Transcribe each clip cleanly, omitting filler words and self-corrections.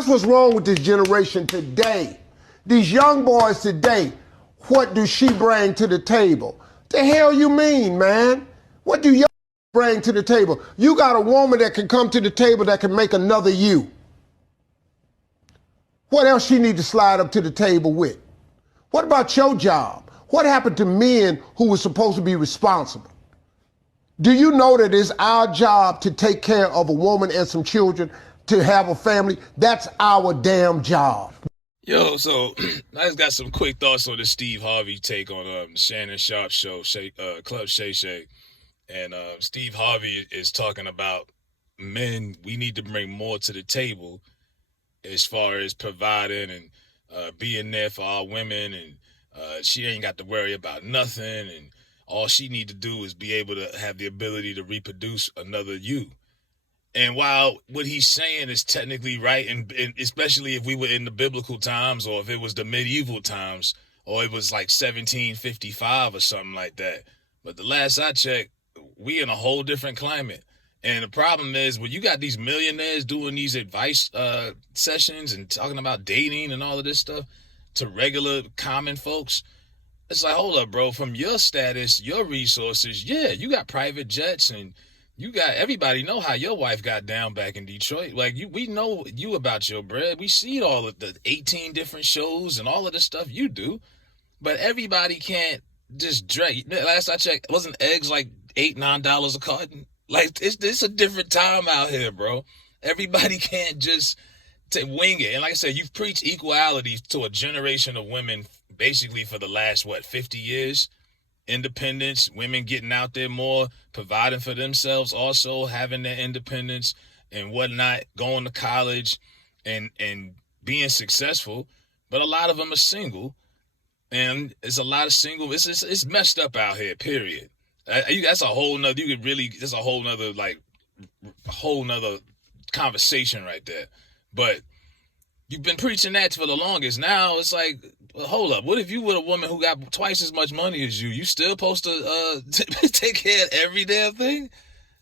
That's what's wrong with this generation today. These young boys today, what do she bring to the table? The hell you mean, man? What do young bring to the table? You got a woman that can come to the table that can make another you. What else she need to slide up to the table with? What about your job? What happened to men who were supposed to be responsible? Do you know that it's our job to take care of a woman and some children, to have a family? That's our damn job. Yo, so I just got some quick thoughts on the Steve Harvey take on the Shannon Sharp show, Club Shay Shay. And Steve Harvey is talking about men, we need to bring more to the table as far as providing and being there for our women. And she ain't got to worry about nothing. And all she need to do is be able to have the ability to reproduce another you. And while what he's saying is technically right, and especially if we were in the biblical times, or if it was the medieval times, or it was like 1755 or something like that. But the last I checked, we in a whole different climate. And the problem is, when you got these millionaires doing these advice sessions and talking about dating and all of this stuff to regular common folks, it's like, hold up, bro, from your status, your resources, yeah, you got private jets and you got, everybody know how your wife got down back in Detroit. Like, we know you about your bread. We see all of the 18 different shows and all of the stuff you do. But everybody can't just drink. Last I checked, wasn't eggs like $8, $9 a carton? Like, it's a different time out here, bro. Everybody can't just wing it. And like I said, you've preached equality to a generation of women basically for the last, 50 years? Independence, women getting out there more, providing for themselves, also having their independence and whatnot, going to college and being successful. But a lot of them are single, and it's a lot of single. It's messed up out here. Period. That's a whole nother. You could really. That's a whole nother conversation right there. But you've been preaching that for the longest. Now it's like, well, hold up. What if you were a woman who got twice as much money as you? You still supposed to take care of every damn thing?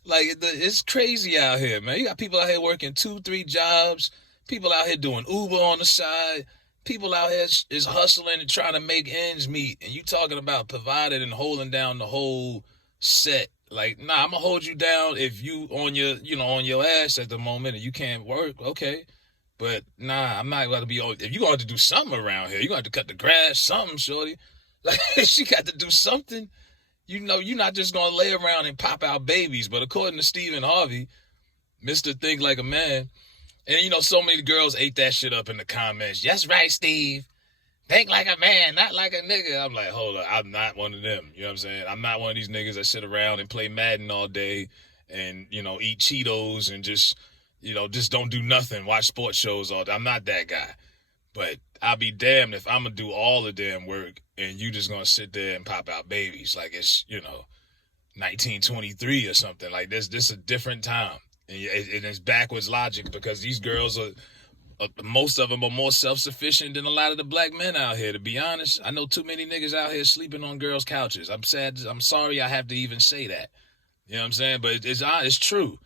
Like, it's crazy out here, man. You got people out here working 2-3 jobs. People out here doing Uber on the side. People out here is hustling and trying to make ends meet. And you talking about providing and holding down the whole set. Like, nah, I'm gonna hold you down if you on your ass at the moment and you can't work. Okay. But nah, I'm not going to be on. If you're going to do something around here, you're going to have to cut the grass, something, shorty. Like, she got to do something. You know, you're not just going to lay around and pop out babies. But according to Stephen Harvey, Mr. Think Like a Man, and so many girls ate that shit up in the comments. That's right, Steve. Think like a man, not like a nigga. I'm like, hold up, I'm not one of them. You know what I'm saying? I'm not one of these niggas that sit around and play Madden all day and, eat Cheetos and just don't do nothing, watch sports shows all day. I'm not that guy. But I'll be damned if I'm going to do all the damn work and you just going to sit there and pop out babies like it's, 1923 or something. Like, this a different time. And it's backwards logic because these girls most of them are more self-sufficient than a lot of the black men out here, to be honest. I know too many niggas out here sleeping on girls' couches. I'm sad. I'm sorry I have to even say that. You know what I'm saying? But it's true.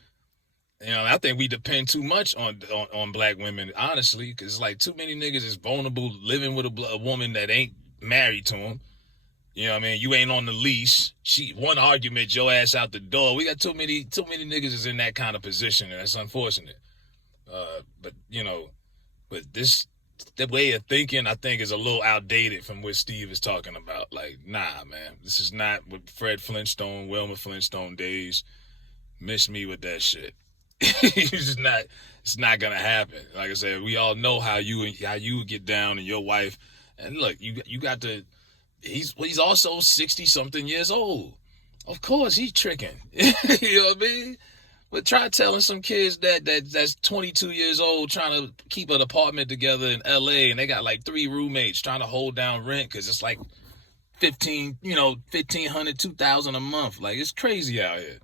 I think we depend too much on black women, honestly, because it's like too many niggas is vulnerable living with a woman that ain't married to them. You know what I mean? You ain't on the leash. One argument, your ass out the door. We got too many niggas is in that kind of position, and that's unfortunate. But the way of thinking, I think, is a little outdated from what Steve is talking about. Like, nah, man, this is not what Fred Flintstone, Wilma Flintstone days. Miss me with that shit. It's not gonna happen. Like I said, we all know how you get down and your wife. And look, you got to. He's also 60-something years old. Of course, he's tricking. You know what I mean? But try telling some kids that's 22 years old trying to keep an apartment together in LA and they got like 3 roommates trying to hold down rent because it's like $1,500, $2,000 a month. Like, it's crazy out here.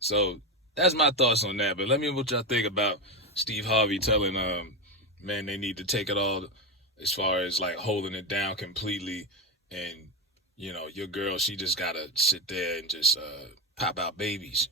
So that's my thoughts on that. But let me know what y'all think about Steve Harvey telling men they need to take it all as far as like holding it down completely, and your girl, she just gotta sit there and just pop out babies.